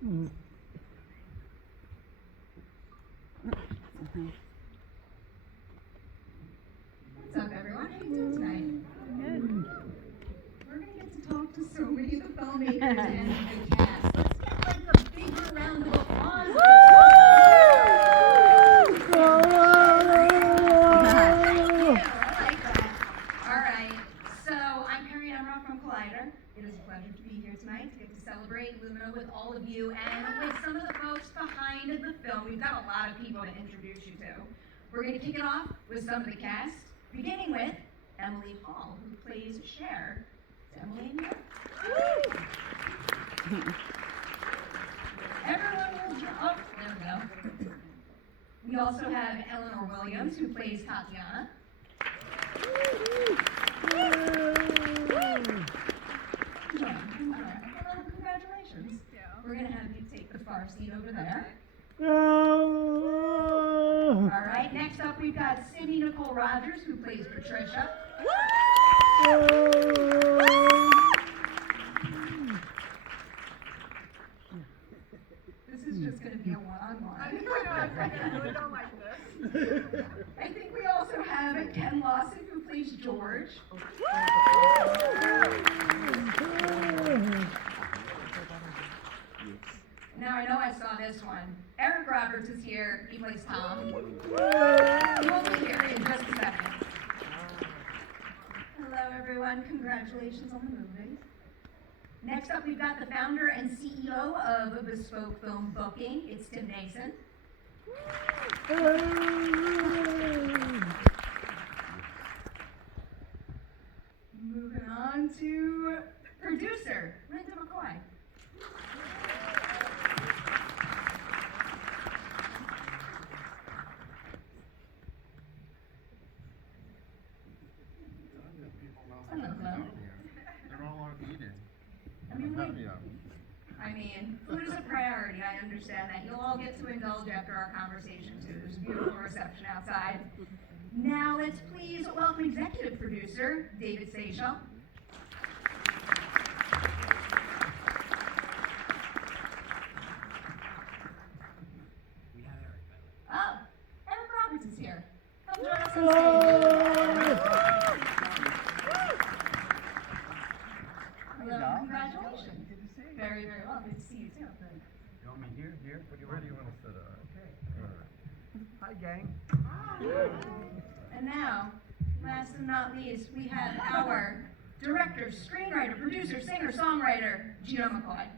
What's up, everyone? How you doing tonight? Good. We're going to get to talk to so many of the filmmakers and the cast. Let's get like a bigger round of applause. Celebrate Lumina with all of you and with some of the folks behind the film. We've got a lot of people to introduce you to. We're going to kick it off with some of the cast, beginning with Emily Hall, who plays Cher. Is Emily in here? Everyone will jump. Oh, there we go. We also have Eleanor Williams, who plays Tatiana. Congratulations. We're going to have you take the far seat over there. All right, next up we've got Cindy Nicole Rogers, who plays Patricia. This is just going to be a one-on-one. I really don't like this. I think we also have Ken Lawson, who plays George. Now I know I saw this one. Eric Roberts is here. He plays Tom. He will be here in just a second. Hello, everyone. Congratulations on the movie. Next up, we've got the founder and CEO of Bespoke Film Booking. It's Tim Nason. Moving on to producer, Linda McCoy. They're all on eating. I mean, food is a priority. I understand that. You'll all get to indulge after our conversation, too. There's a beautiful reception outside. Now, let's please welcome executive producer, David Seychelles. We have Eric, by the way. Oh, Eric Roberts is here. Come join us on stage. Hello, congratulations. Good to see you. Very, very well. Good to see you, too. You want me here? Here? Where do you want to sit? Okay. All right. Hi, gang. And now, last and not least, we have our director, screenwriter, producer, singer, songwriter, Gina McCoy.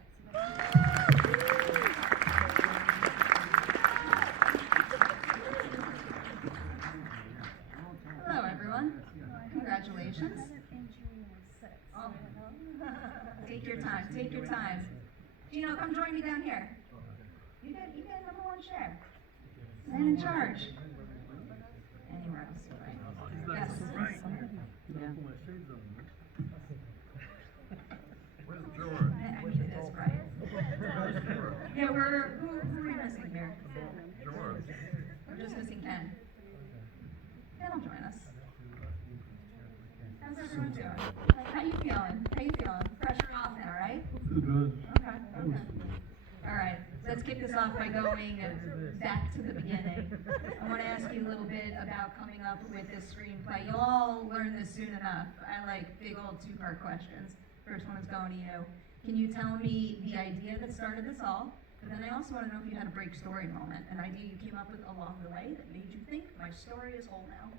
Hello, everyone. Congratulations. Oh. Take your time. Take your time. Gino, come join me down here. You get #1 share. Man in charge. Anywhere else, right? Yes. Where's George? I mean, it is bright. Yeah, who are we missing here? George. We're just missing Ken. Ken will join us. How's everyone doing? How you feeling? Pressure off now, right? Good. Okay. All right, let's kick this off by going back to the beginning. I want to ask you a little bit about coming up with this screenplay. You'll all learn this soon enough. I like big old two-part questions. First one is going to you. Can you tell me the idea that started this all? But then I also want to know if you had a break story moment, an idea you came up with along the way that made you think, my story is whole now.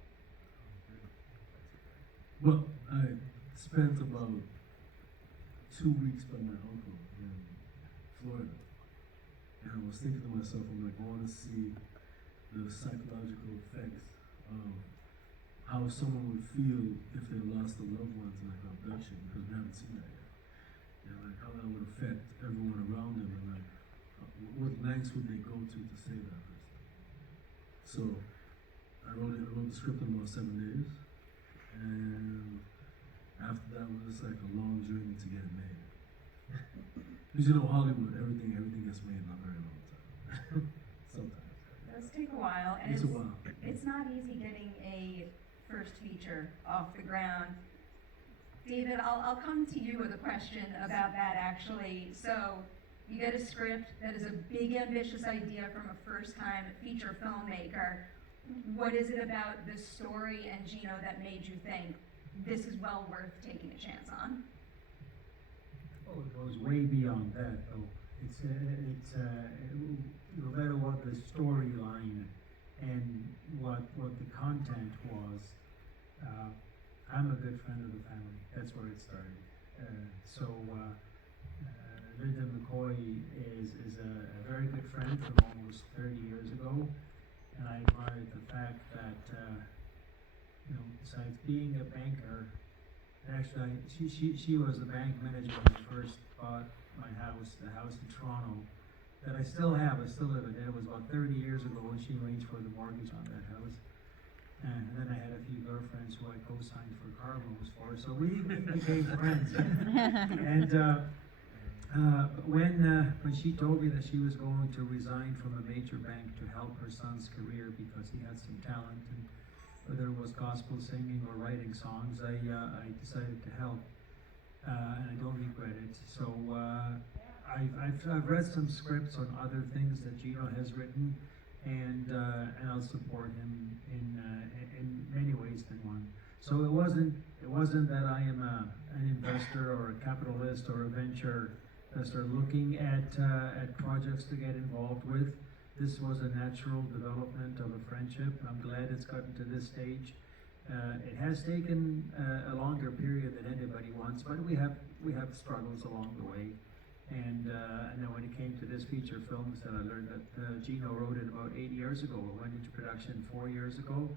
Well, I spent about 2 weeks by my uncle in Florida. And I was thinking to myself, I'm like, I want to see the psychological effects of how someone would feel if they lost a loved one to like abduction, because we haven't seen that yet. And like how that would affect everyone around them, and like what lengths would they go to save that person. So I wrote the script in about 7 days, and after that was like a long journey to get it made. Because you know Hollywood, everything gets made in a very long time. Sometimes. It does take a while, and It's a while. It's not easy getting a first feature off the ground. David, I'll come to you with a question about that actually. So, You get a script that is a big, ambitious idea from a first-time feature filmmaker. What is it about this story and Gino that made you think this is well worth taking a chance on? Oh, it goes way beyond that, though. No matter what the storyline and what the content was, I'm a good friend of the family. That's where it started. Linda McCoy is a very good friend from almost 30 years ago, and I admired the fact that, besides being a banker, actually, she was a bank manager when I first bought my house, the house in Toronto, that I still have. I still live in it. It was about 30 years ago when she arranged for the mortgage on that house. And then I had a few girlfriends who I co-signed for car loans for, so we became friends. And when she told me that she was going to resign from a major bank to help her son's career because he had some talent, and whether it was gospel singing or writing songs, I decided to help, and I don't regret it. So I've read some scripts on other things that Gino has written, and I'll support him in many ways than one. So it wasn't that I am an investor or a capitalist or a venture investor looking at projects to get involved with. This was a natural development of a friendship. I'm glad it's gotten to this stage. It has taken a longer period than anybody wants, but we have struggles along the way. And then when it came to this feature film, I learned that Gino wrote it about 8 years ago. It went into production 4 years ago.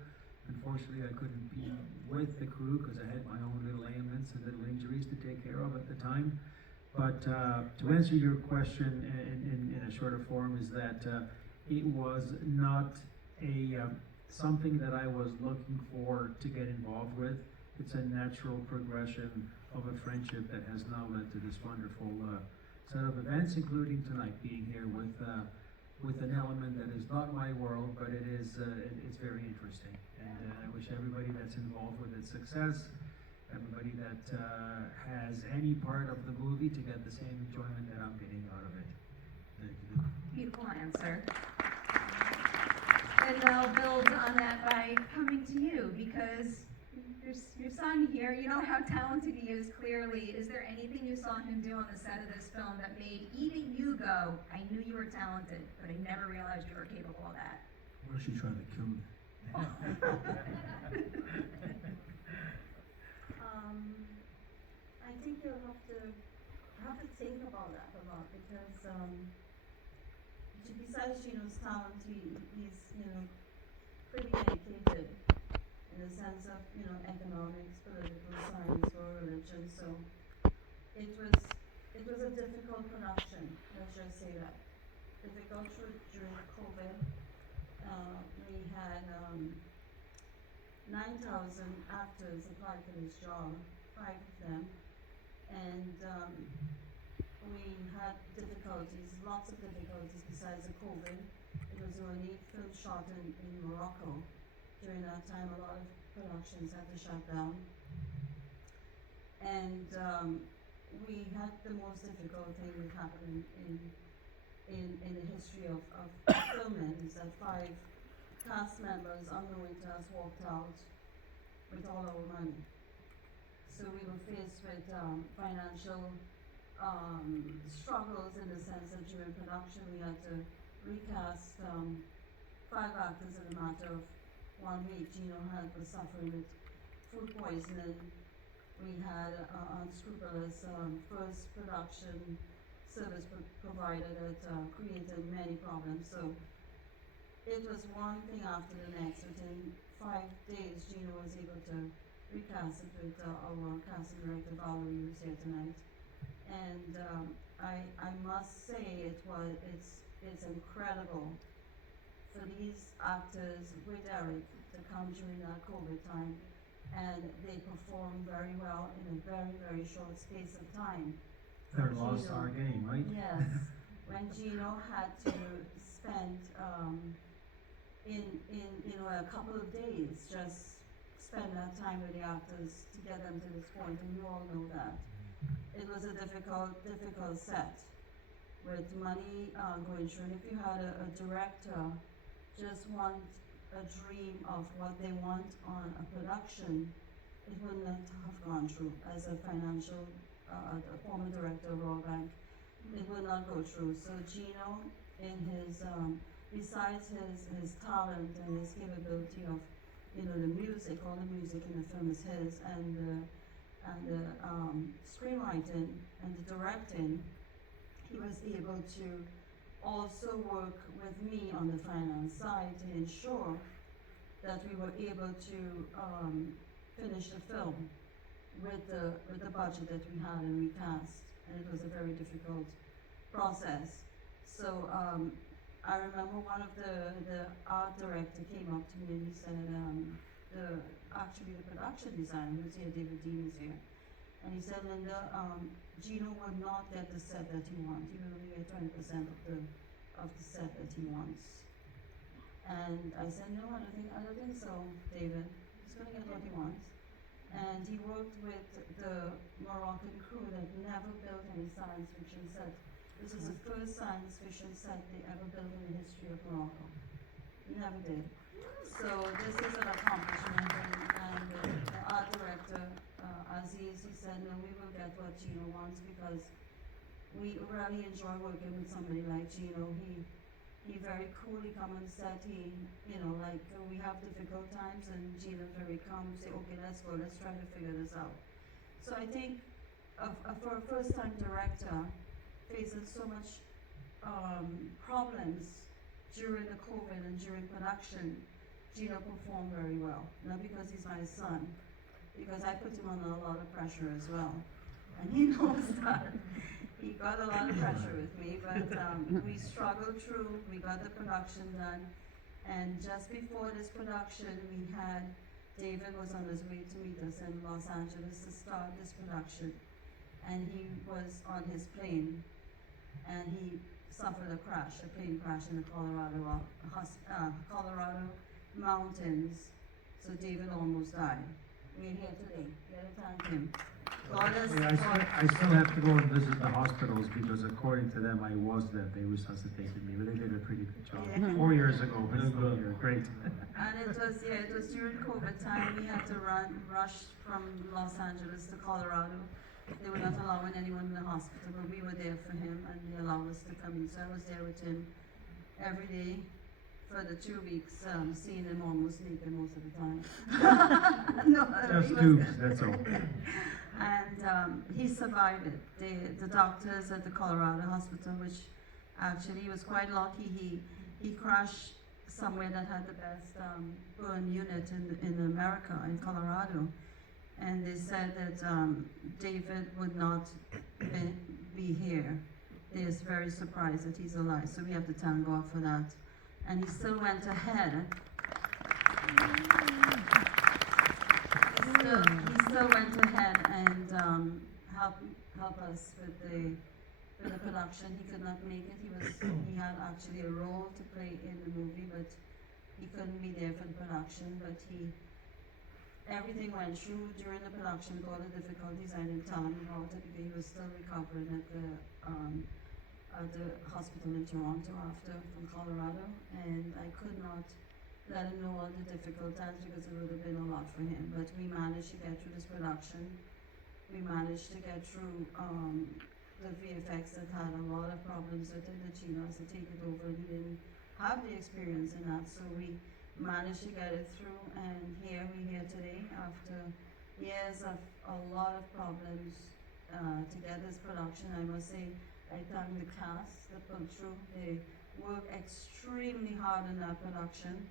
Unfortunately, I couldn't be with the crew because I had my own little ailments and little injuries to take care of at the time. But to answer your question in a shorter form, is that it was not something that I was looking for to get involved with. It's a natural progression of a friendship that has now led to this wonderful set of events, including tonight being here with an element that is not my world, but it's very interesting. And I wish everybody that's involved with it success. Everybody that has any part of the movie to get the same enjoyment that I'm getting out of it. Thank you. Beautiful answer. And I'll build on that by coming to you, because your son here, you know how talented he is, clearly. Is there anything you saw him do on the set of this film that made even you go, I knew you were talented, but I never realized you were capable of that? Or she tried to kill me. I think you'll have to think about that a lot, because besides Gino's talent, he's pretty dedicated in the sense of economics, political science, or religion. So it was a difficult production. Let's just say that difficult during COVID. We had 9,000 actors applied for this job, 5 of them, and we had difficulties, lots of difficulties besides the COVID. It was the only film shot in Morocco. During that time, a lot of productions had to shut down. And we had the most difficult thing that happened in the history of filming, is that 5 cast members, unknown to us, walked out with all our money. So we were faced with financial struggles, in the sense that during production we had to recast 5 actors in a matter of 1 week. Gino was suffering with food poisoning. We had unscrupulous first production service provider that created many problems. So it was one thing after the next. Within 5 days, Gino was able to recast it with our casting director Valerie, who's here tonight. And I must say it's incredible for these actors with Eric to come during that COVID time, and they performed very well in a very, very short space of time. That lost our game, right? Yes. When Gino had to spend in a couple of days, just spend that time with the actors to get them to this point, and you all know that. It was a difficult set. with money going through. And if you had a director just want a dream of what they want on a production, it would not have gone through. As a financial, a former director of Royal Bank, it would not go through. So Gino, in his, besides his talent and his capability of, the music, all the music in the film is his, and the screenwriting and the directing, he was able to also work with me on the finance side to ensure that we were able to finish the film with the budget that we had and we cast, and it was a very difficult process. So I remember one of the art director came up to me and he said, actually the production designer who's here, David Dean is here, and he said, Linda, Gino would not get the set that he wants. He will only get 20% of the set that he wants. And I said, no, I don't think so, David. He's gonna get what he wants. And he worked with the Moroccan crew that never built any science fiction set. This is the first science fiction set they ever built in the history of Morocco. Never did. So this is an accomplishment, and the art director, Aziz, he said, no, we will get what Gino wants, because we really enjoy working with somebody like Gino. He very coolly come on set. He, we have difficult times, and Gino's very calm. Say, okay, let's go. Let's try to figure this out. So I think, for a first-time director facing so much problems during the COVID and during production, Gino performed very well. Not because he's my son, because I put him under a lot of pressure as well, and he knows that. He got a lot of pressure with me, but we struggled through. We got the production done, and just before this production, David was on his way to meet us in Los Angeles to start this production, and he was on his plane, and he suffered a plane crash in the Colorado mountains. So David almost died. We're here today. We gotta thank him. I still have to go and visit the hospitals, because according to them, I was dead. They resuscitated me, but they did a pretty good job. Yeah. 4 years ago, but still here. Great. And it was during COVID time. We had to rush from Los Angeles to Colorado. They were not allowing anyone in the hospital, but we were there for him, and they allowed us to come in. So I was there with him every day for the 2 weeks, seeing him almost naked most of the time. No, Just tubes, that's all. And he survived it. The doctors at the Colorado hospital, which actually was quite lucky, he crashed somewhere that had the best burn unit in America, in Colorado. And they said that David would not be here. They're very surprised that he's alive, so we have to thank God for that. And he still went ahead. He still went ahead and help us with the production. He could not make it. He had actually a role to play in the movie, but he couldn't be there for the production. But everything went through during the production. With all the difficulties, I didn't tell him about it because he was still recovering at the hospital in Toronto from Colorado, and I could not let him know all the difficult times because it would have been a lot for him. But we managed to get through this production. We managed to get through the VFX that had a lot of problems with it. That Gino has to take it over. He didn't have the experience in that, so we managed to get it through. And we're here today after years of a lot of problems to get this production. I must say, I thank the cast that put through. They worked extremely hard in that production.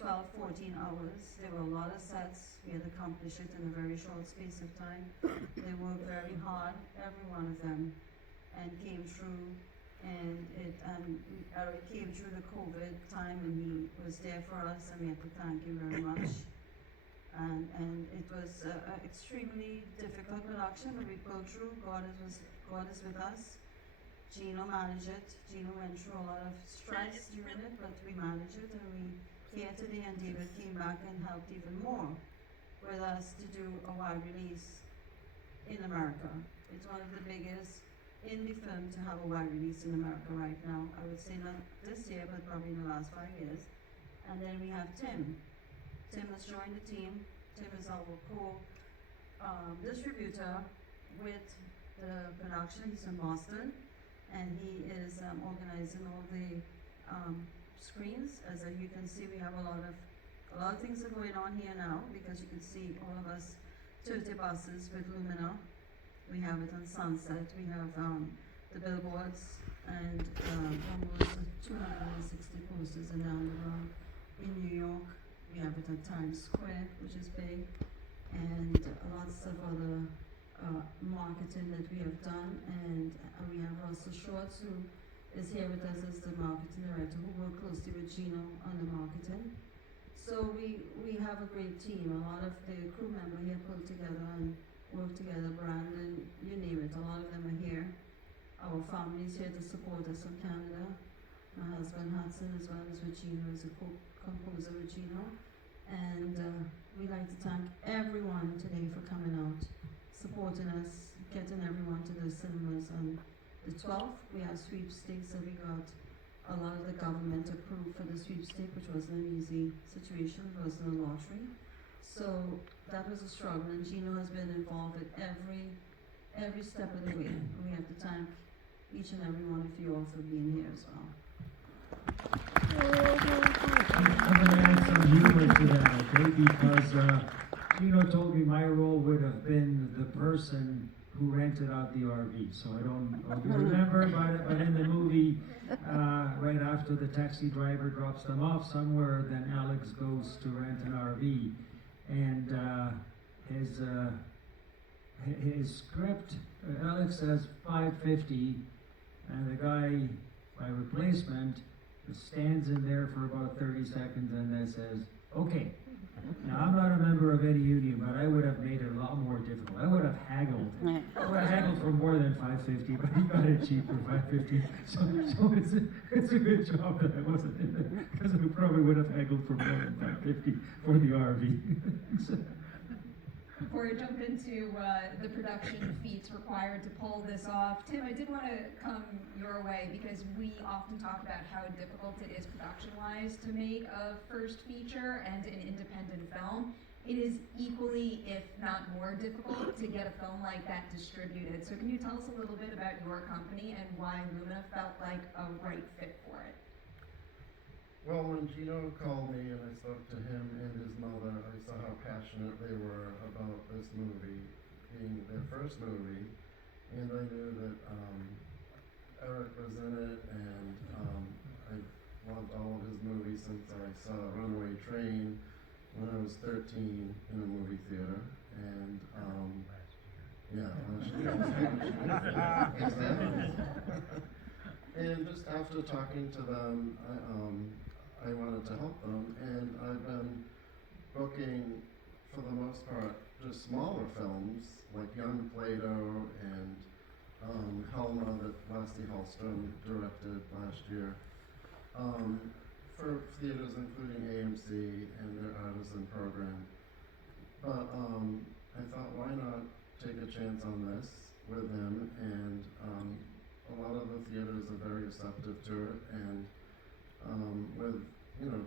12, 14 hours. There were a lot of sets. We had accomplished it in a very short space of time. They worked very hard, every one of them, and came through. And Eric came through the COVID time, and he was there for us, and we have to thank him very much. And it was an extremely difficult production, but we pulled through. God is with us. Gino managed it. Gino went through a lot of stress during it, but we managed it, and we here today, and David came back and helped even more with us to do a wide release in America. It's one of the biggest in the film to have a wide release in America right now. I would say not this year, but probably in the last 5 years. And then we have Tim. Tim has joined the team. Tim is our distributor with the production. He's in Boston, and he is organizing all the screens. As you can see, we have a lot of things are going on here now, because you can see all of us 30 buses with Lumina. We have it on Sunset. We have the billboards and almost 260 posters around the world. In New York, we have it at Times Square, which is big, and lots of other marketing that we have done. And we have Russell Schwartz, who is here with us as the marketing director, who worked closely with Gino on the marketing. So we have a great team. A lot of the crew members here pulled together and work together. Brandon, you name it, a lot of them are here. Our family is here to support us from Canada. My husband Hudson, as well as Regino, is a co-composer with Gino. And we'd like to thank everyone today for coming out, supporting us, getting everyone to the cinemas. On the 12th, we have sweepstakes that we got a lot of the government approved for the sweepstake, which wasn't an easy situation. It wasn't a lottery. So that was a struggle, and Gino has been involved at every step of the way. And we have to thank each and every one of you all for being here as well. I'm going to add some humor to that, okay? Because Gino told me my role would have been the person who rented out the RV. So I don't know if you remember, but in the movie, right after the taxi driver drops them off somewhere, then Alex goes to rent an RV. And his script, Alex says $550, and the guy, by replacement, stands in there for about 30 seconds and then says, okay. Now, I'm not a member of any union, but I would have made it a lot more difficult. I would have haggled. I would have haggled for more than $550, but he got it cheap for $550. So it's a good job that I wasn't in there, because I probably would have haggled for more than $550 for the RV. Before I jump into the production feats required to pull this off, Tim, I did want to come your way, because we often talk about how difficult it is production-wise to make a first feature and an independent film. It is equally, if not more difficult, to get a film like that distributed. So can you tell us a little bit about your company and why Lumina felt like a right fit for it? Well, when Gino called me and I spoke to him and his mother, I saw how passionate they were about this movie being their first movie, and I knew that Eric was in it, and I've loved all of his movies since I saw Runaway Train when I was 13 in a movie theater, and yeah, and just after talking to them, I wanted to help them, and I've been booking, for the most part, just smaller films, like Young Plato and Helma, that Lassie Hallstrom directed last year, for theaters including AMC and their artisan program. But I thought, why not take a chance on this with him, and a lot of the theaters are very receptive to it, and with,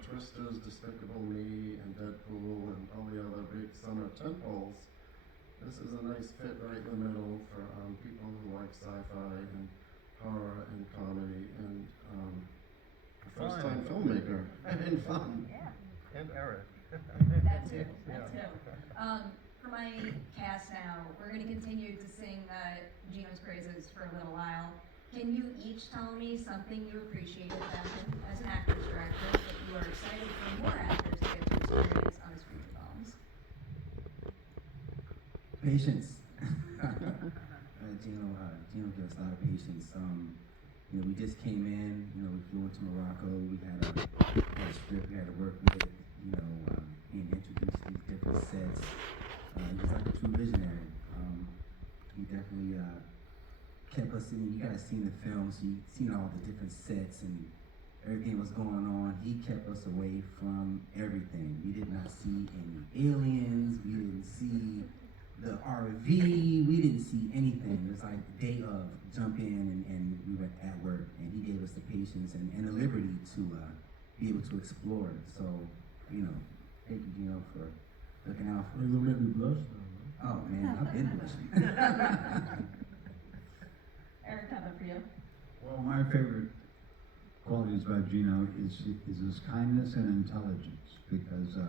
Twisters, Despicable Me, and Deadpool, and all the other big summer tentpoles, this is a nice fit right in the middle for people who like sci-fi and horror and comedy, and a first-time filmmaker, and fun. Yeah. And Eric. That too. For my cast now, we're going to continue to sing Gino's praises for a little while. Can you each tell me something you appreciated about him as an actor's director that you are excited for more actors to get to experience on his future films? Patience. Gino gives a lot of patience. We just came in, we flew into Morocco, we had a script we had to work with, being introduced to these different sets. He was like a true visionary. He definitely kept us in. You guys seen the film, so you've seen all the different sets and everything was going on. He kept us away from everything. We did not see any aliens. We didn't see the RV, we didn't see anything. It was like the day of, jump in and we were at work, and he gave us the patience and the liberty to be able to explore. So, you know, thank you, Gino, for looking out for You're us. gonna make me blush now, Oh man, I've been blushing. Eric, how about for you? Well, my favorite qualities about Gino is his kindness and intelligence, because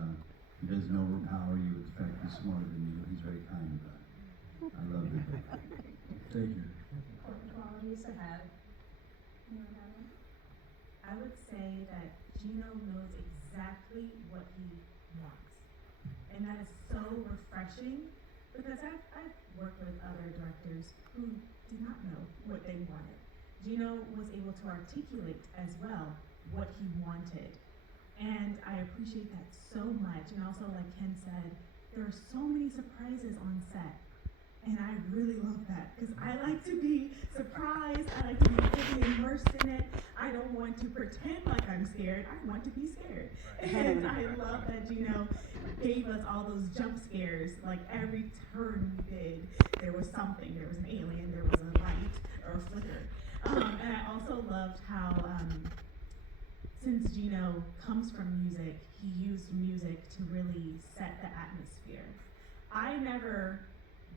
he doesn't overpower you. In fact, he's smarter than you. He's very kind about it. I love it. Thank you. Important qualities to have. I would say that Gino knows exactly what he wants. And that is so refreshing, because I've worked with other directors who did not know what they wanted. Gino was able to articulate as well what he wanted. And I appreciate that so much. And also, like Ken said, there are so many surprises on set. And I really love that, because I like to be surprised. I like to be fully immersed in it. I don't want to pretend like I'm scared. I want to be scared. And I love that Gino gave us all those jump scares. Like every turn we did, there was something. There was an alien, there was a light or a flicker. And I also loved how, since Gino comes from music, he used music to really set the atmosphere. I never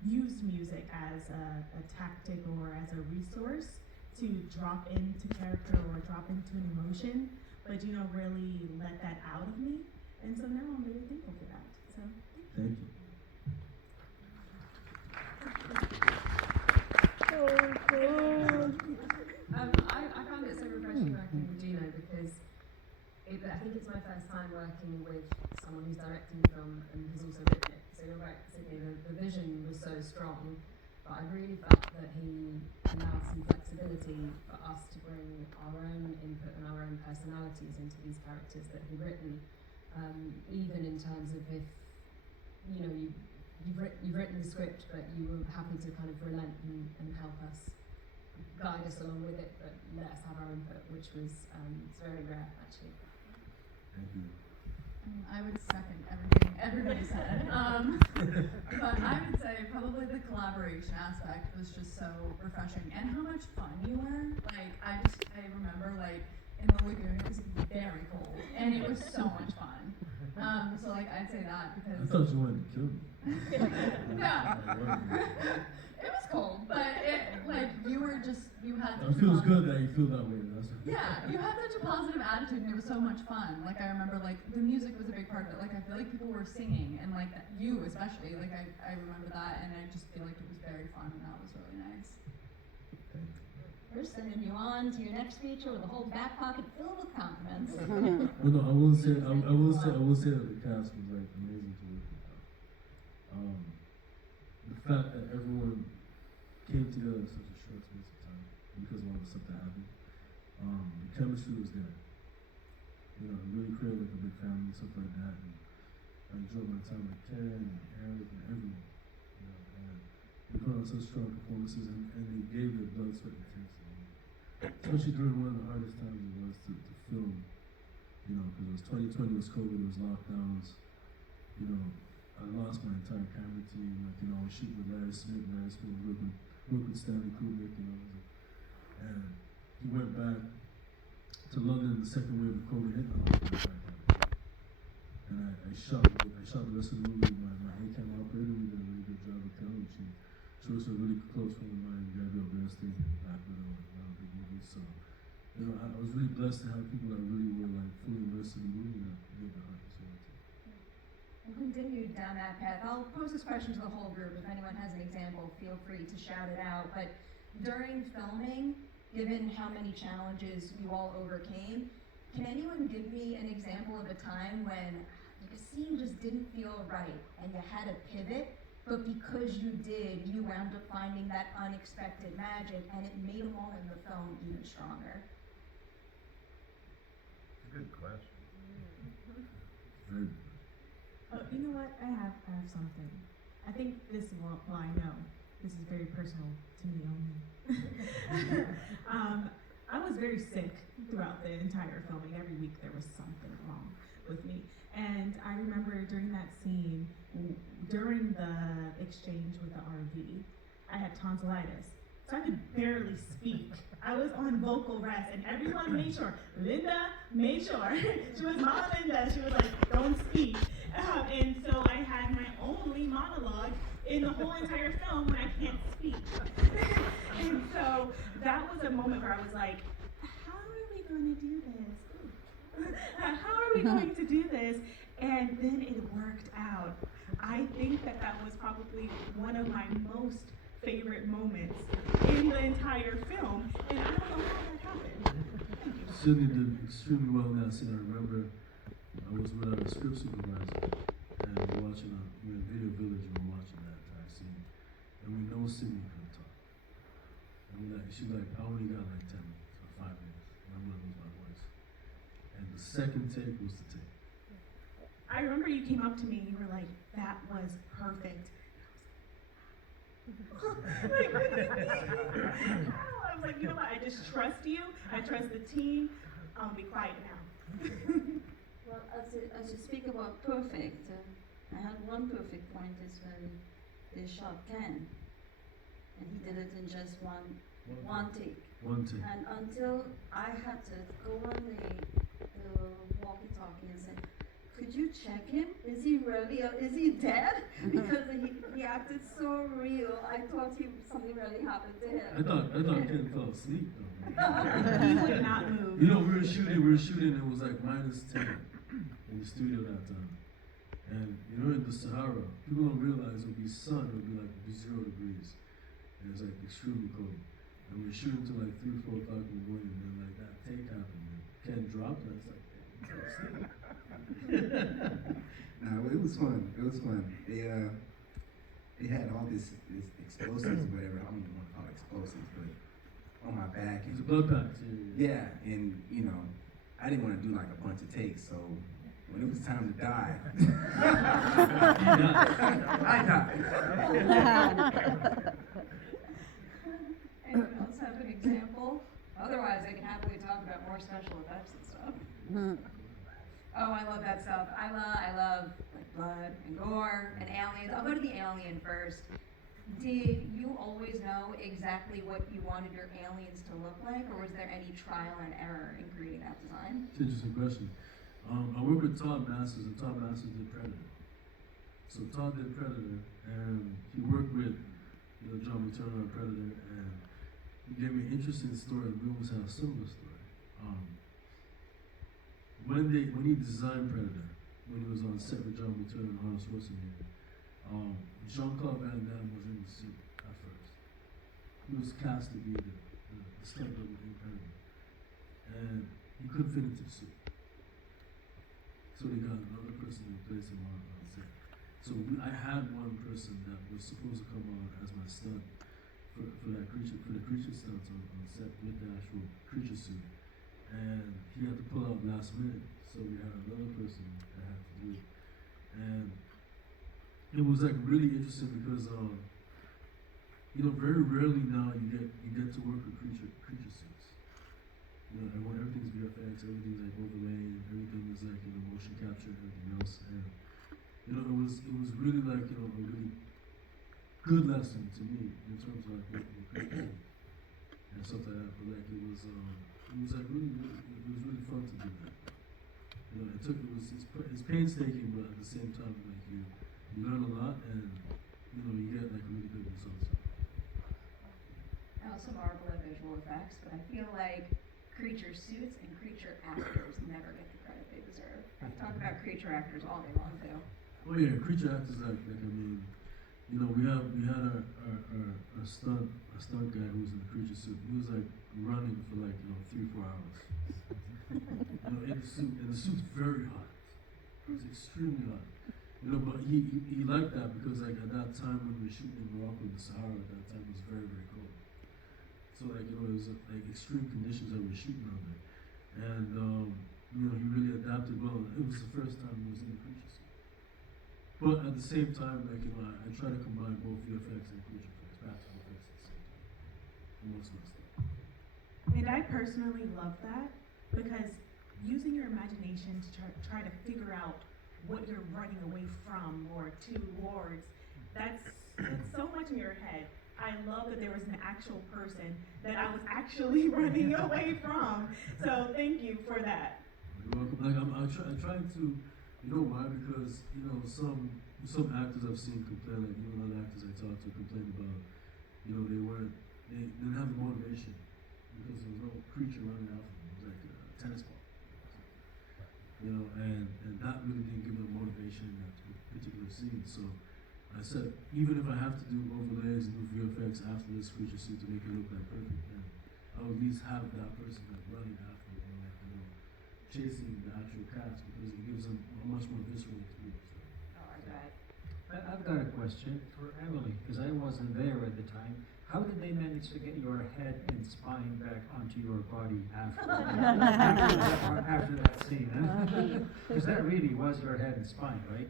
used music as a tactic or as a resource to drop into character or drop into an emotion, but Gino really let that out of me, and so now I'm really thankful for that. So Thank you. I found it so refreshing working with Gino, because I think it's my first time working with someone who's directing the film and who's also written it. So you're right, Sydney, the vision was so strong, but I really felt that he allowed some flexibility for us to bring our own input and our own personalities into these characters that he'd written, even in terms of if, you know, you've written the script, but you were happy to kind of relent and help us, guide us along with it, but let us have our input, which was it's very rare, actually. Thank you. I would second everything everybody said. But I would say probably the collaboration aspect was just so refreshing, and how much fun you were. Like I remember like in the lagoon it was very cold and it was so much fun. So like I'd say that I because thought you wanted to kill me. no. It was cold, but you had It feels good that you feel that way. That's yeah, you had such a positive attitude and it was so much fun. Like I remember like the music was a big part of it. Like I feel like people were singing and like you especially, like I remember that and I just feel like it was very fun and that was really nice. We're sending you on to your next feature with a whole back pocket filled with compliments. Well, no, I will say that the cast was like amazing to work with. The fact that everyone came together in such a short space of time because of all the stuff that happened, the chemistry was there. You know, it really created like a big family and stuff like that. And I enjoyed my time with Ken and Eric and everyone. You know, and they put on such strong performances and they gave their blood, sweat, and tears. Especially during one of the hardest times it was to film, you know, because it was 2020, it was COVID, it was lockdowns. You know, I lost my entire camera team. Like, you know, I was shooting with Larry Smith worked with Stanley Kubrick, you know. And he went back to London, the second wave of COVID hit, and I went back. And I shot the rest of the movie with my A-cam operator. We did a really good job with Kelly. She was a really close friend of mine, Gabrielle Bernstein, back with her on a lot of big movies. So, you know, I was really blessed to have people that really were like fully immersed in the movie and made the heart so much. We'll continue down that path. I'll pose this question to the whole group. If anyone has an example, feel free to shout it out. But during filming, given how many challenges you all overcame, can anyone give me an example of a time when like, a scene just didn't feel right and you had to pivot, but because you did, you wound up finding that unexpected magic and it made them all in the film even stronger? Good question. Very good. Oh, you know what? I have something. I think this well I know this is very personal to me only. I was very sick throughout the entire filming. Every week there was something wrong with me. And I remember during that scene, during the exchange with the RV, I had tonsillitis. So I could barely speak. I was on vocal rest, and everyone made sure. Linda made sure. She was Mama Linda. She was like, don't speak. And so I had my only monologue in the whole entire film when I can't speak. And so that was a moment where I was like, how are we going to do this? How are we going to do this? And then it worked out. I think that that was probably one of my most favorite moments in the entire film, and I don't know how that happened. Thank you. Sydney did extremely well in that scene. I remember I was with our script supervisor, and we were watching we were in Video Village, and we were watching that entire scene, and we know Sydney couldn't talk. And she's like, I only got like 10 minutes or 5 minutes, and I'm gonna lose my voice. And the second take was the take. I remember you came up to me and you were like, that was perfect. Like, what do you mean? I was like, you know what, I just trust you, I trust the team, I'll be quiet now. Well, as you speak about perfect, I had one perfect point is when they shot Ken, and he did it in just one take. One take. And until I had to go on the walkie-talkie and say, could you check him? Is he really, is he dead? Because he acted so real. I thought something really happened to him. I thought Ken fell asleep though. He would not move. You know, we were shooting, and it was like -10 in the studio that time. And you know, in the Sahara, people don't realize it'll be sun, it'll be like 0 degrees. And it's like extremely cold. And we were shooting till like 3, 4 o'clock in the morning, and then like that take happened, and Ken dropped, and it's like, he fell asleep. No, it was fun. It was fun. They had all this explosives or whatever. I don't even want to call it explosives, but on my back. It's a blood pack. Yeah, and you know, I didn't want to do like a bunch of takes, so when it was time to die, I died. Anyone else have an example? Otherwise, I can happily talk about more special effects and stuff. Oh, I love that stuff. I love like blood and gore and aliens. I'll go to the alien first. Did you always know exactly what you wanted your aliens to look like, or was there any trial and error in creating that design? It's an interesting question. I worked with Todd Masters, and Todd Masters did Predator. So Todd did Predator, and he worked with John McTurner on Predator, and he gave me an interesting story. We almost had a similar story. When he designed Predator, when he was on set with John McTurner and Arnold Schwarzenegger, Jean-Claude Van Damme was in the suit at first. He was cast to be the stunt double in Predator, and he couldn't fit into the suit. So they got another person to replace him on set. So I had one person that was supposed to come on as my stunt for the creature stunts on set with the actual creature suit. And he had to pull out last minute, so we had another person that had to do it. And it was like really interesting because very rarely now you get to work with creature suits. And when everything's VFX, everything's like overlaid, everything is like motion capture and everything else. And it was really like a really good lesson to me in terms of like working with creature suits and stuff like that. But like it was like really fun to do that. It's painstaking, but at the same time, like you learn a lot, and you get like really good results. I also marvel at visual effects, but I feel like creature suits and creature actors never get the credit they deserve. I talk about creature actors all day long too. Oh yeah, creature actors we had our stunt guy who was in the creature suit. He was like running for like 3-4 hours. In the suit's very hot. It was extremely hot. But he liked that because like at that time when we were shooting in Morocco in the Sahara, at that time it was very, very cold. So like it was like extreme conditions that we were shooting under. And he really adapted well. It was the first time he was in the creature suit. But at the same time, like I try to combine both VFX and creature effects, practical effects at the same time. And most of my stuff. And I personally love that because using your imagination to try to figure out what you're running away from or towards, that's so much in your head. I love that there was an actual person that I was actually running away from. So thank you for that. You're welcome. Like I'm trying to, you know why? Because some actors I've seen complain, like other actors I talked to complain about, they didn't have the motivation because there was no creature running after them. It was like a tennis ball, and that really didn't give them motivation in that particular scene. So I said, even if I have to do overlays and do VFX after this creature suit to make it look like perfect, then I'll at least have that person like running after it, chasing the actual cast because it gives them a much more visceral experience. Oh, I bet. I've got a question for Emily, because I wasn't there at the time. How did they manage to get your head and spine back onto your body after that scene? Because that really was your head and spine, right?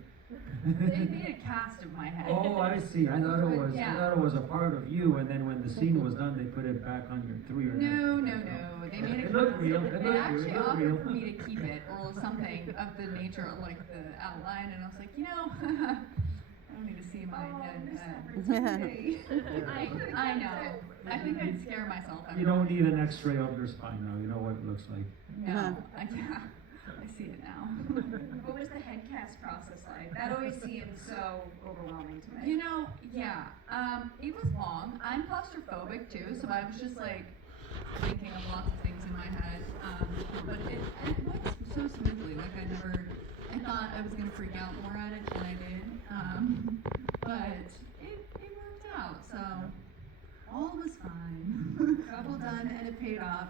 They made a cast of my head. Oh, I see. I thought it was. Yeah. I thought it was a part of you, and then when the scene was done, they put it back on through your neck. No. They made It looked real. It They looked real. actually It looked offered real. for me to keep it or something of the nature of like the outline, and I was like, I don't need to see my head. I know. I think I'd scare myself. You don't need an X-ray of your spine now. You know what it looks like. No, I see it now. What was the head cast process like? That always seems so overwhelming to me. It was long. I'm claustrophobic too, so I was just like thinking of lots of things in my head. But it went so smoothly. Like I thought I was gonna freak out more at it than I did. But it worked out. So all was fine. Job well done, and it paid off.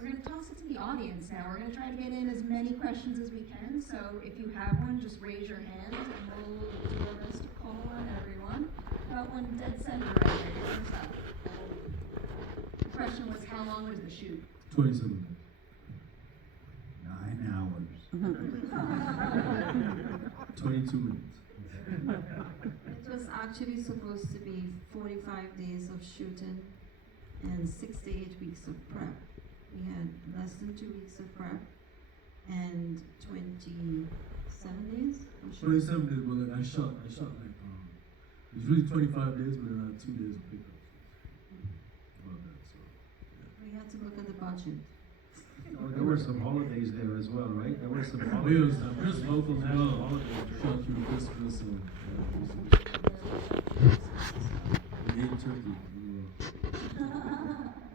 We're going to toss it to the audience now. We're going to try to get in as many questions as we can. So if you have one, just raise your hand and we'll do our best to call on everyone. Got one dead center right there. First up. The question was, how long was the shoot? 27 minutes. 9 hours. 22 minutes. It was actually supposed to be 45 days of shooting and 6 to 8 weeks of prep. We had less than 2 weeks of prep and 27 days of shooting. 27 days, but like I shot like it was really 25 days, but then I had 2 days of pickups. About that, so yeah. We had to look at the budget. Oh, there were some holidays there as well, right? There were some We holidays. was local national holidays. Shot through Christmas and we ate turkey.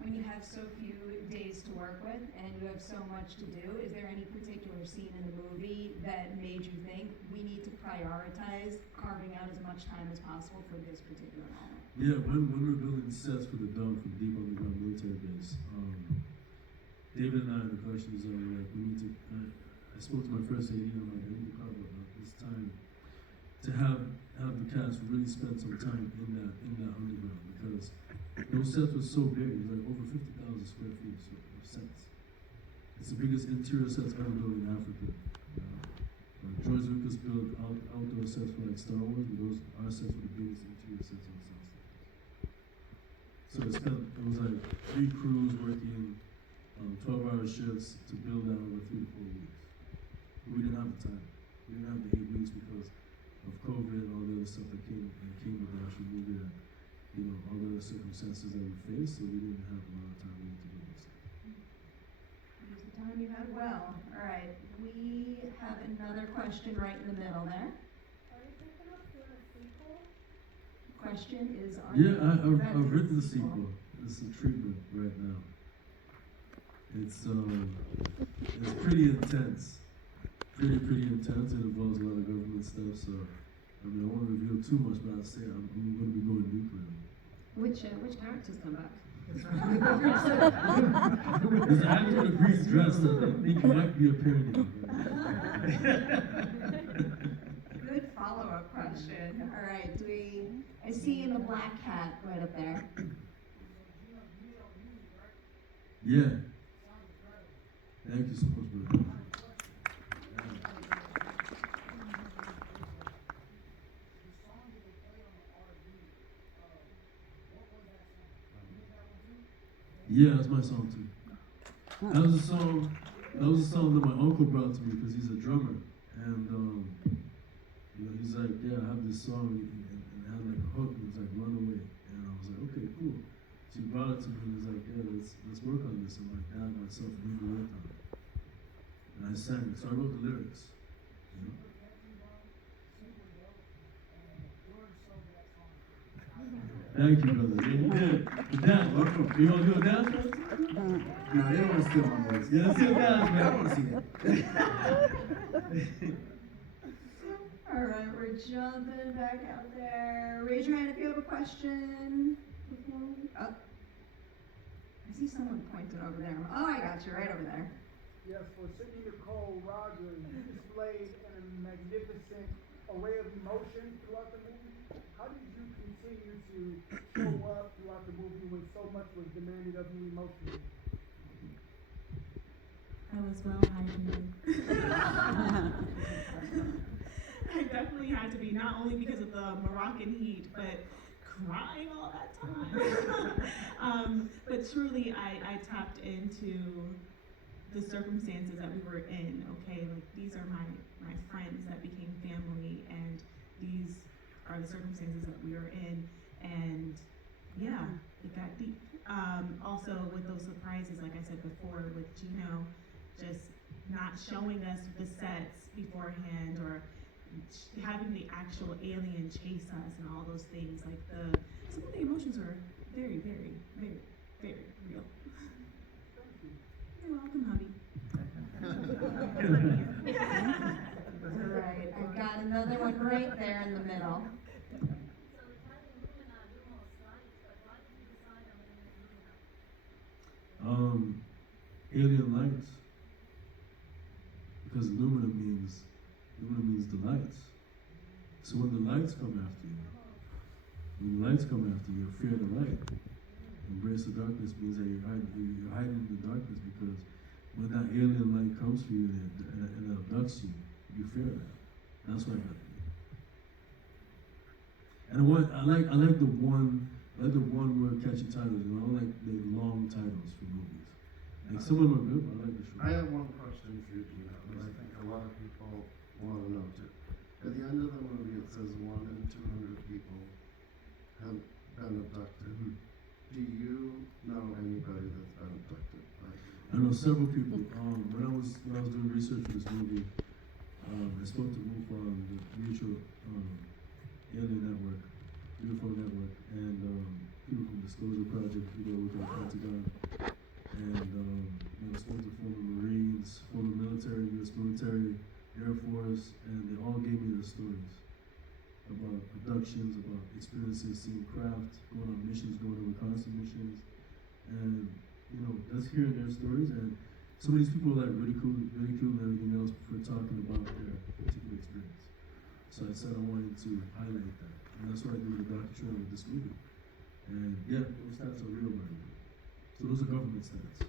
When you have so few days to work with and you have so much to do, is there any particular scene in the movie that made you think we need to prioritize carving out as much time as possible for this particular moment? Yeah, when we were building sets for the dump for the deep underground military base, David and I, the production designer, were like, we need to. I spoke to my first AD, and I'm like, I need to carve out this time to have the cast really spend some time in that underground because those sets were so big. It was like over 50,000 square feet of sets. It's the biggest interior sets ever built in Africa. George Lucas built outdoor sets for like Star Wars, but our sets were the biggest interior sets on the soundstage. So it was like 3 crews working 12-hour shifts to build that over 3 to 4 weeks. But we didn't have the time. We didn't have the 8 weeks because of COVID and all the other stuff that came with the actual movie and all the other circumstances that we faced. So we didn't have a lot of time really to do this. Use the time you had well. All right, we have another question right in the middle there. Are you thinking of doing a sequel? Question is, Yeah, I've written the sequel. It's in treatment right now. It's pretty intense. Pretty intense. It involves a lot of government stuff. So, I won't reveal too much, but I'll say I'm going to be going nuclear. Which characters come back? There's an actor in a grease dress that I think might be appearing. good follow-up question. All right, I see in the black hat right up there. Yeah. Thank you so much, brother. Yeah, that's my song too. That was a song. That was a song that my uncle brought to me because he's a drummer, and he's like, yeah, I have this song, and it had like a hook, and it was like Runaway, and I was like, okay, cool. So he brought it to me, and he's like, yeah, let's work on this, and my dad, myself, and we worked on it, and I sang it. So I wrote the lyrics. You know? Thank you, brother. Yeah, you did. The dance. Welcome. You want to do a dance? No, they don't want to steal my voice. Yeah, let's do a dance, I man. don't want to see that. All right, we're jumping back out there. Raise your hand if you have a question. Oh, I see someone pointed over there. Oh, I got you right over there. Yes, for Sydney Nicole Rogers, you displayed a magnificent array of emotions throughout the movie. How did you continue to show up throughout the movie when so much was demanded of you emotionally? I was well hydrated. I definitely had to be, not only because of the Moroccan heat, but crying all that time. But truly, I tapped into the circumstances that we were in, okay? Like, these are my friends that became family, and these are the circumstances that we were in, and yeah, it got deep. Also, with those surprises, like I said before, with Gino just not showing us the sets beforehand, or having the actual alien chase us and all those things, like some of the emotions are very, very, very, very real. You're welcome, hubby. All right, I've got another one right there in the middle. Alien lights. Because Lumina means the lights. So when the lights come after you, fear the light. Embrace the darkness means that you're hiding in the darkness, because when that alien light comes for you and it abducts you, you fear that. That's what I got. And I like the one word catchy titles. You know, I don't like the long titles for movies. Like, some of them are good, but I like the short. I have one question for you, Gina, that I think a lot of people want to know too. At the end of the movie, it says 1 in 200 people have been abducted. Do you know anybody that's been abducted? I know several people. When I was doing research for this movie, I spoke to Wolf on the Mutual Alien Network, UFO Network, and people from Disclosure Project, people with the Pentagon, and spoke to former Marines, former military, U.S. military, Air Force, and they all gave me their stories about abductions, about experiences, seeing craft, going on missions, going on reconnaissance missions, and just hearing their stories. And some of these people are like ridiculed and everything else for talking about their particular experience. So I said I wanted to highlight that, and that's what I do with the documentary with this movie. And yeah, those stats are real, man. So those are government stats.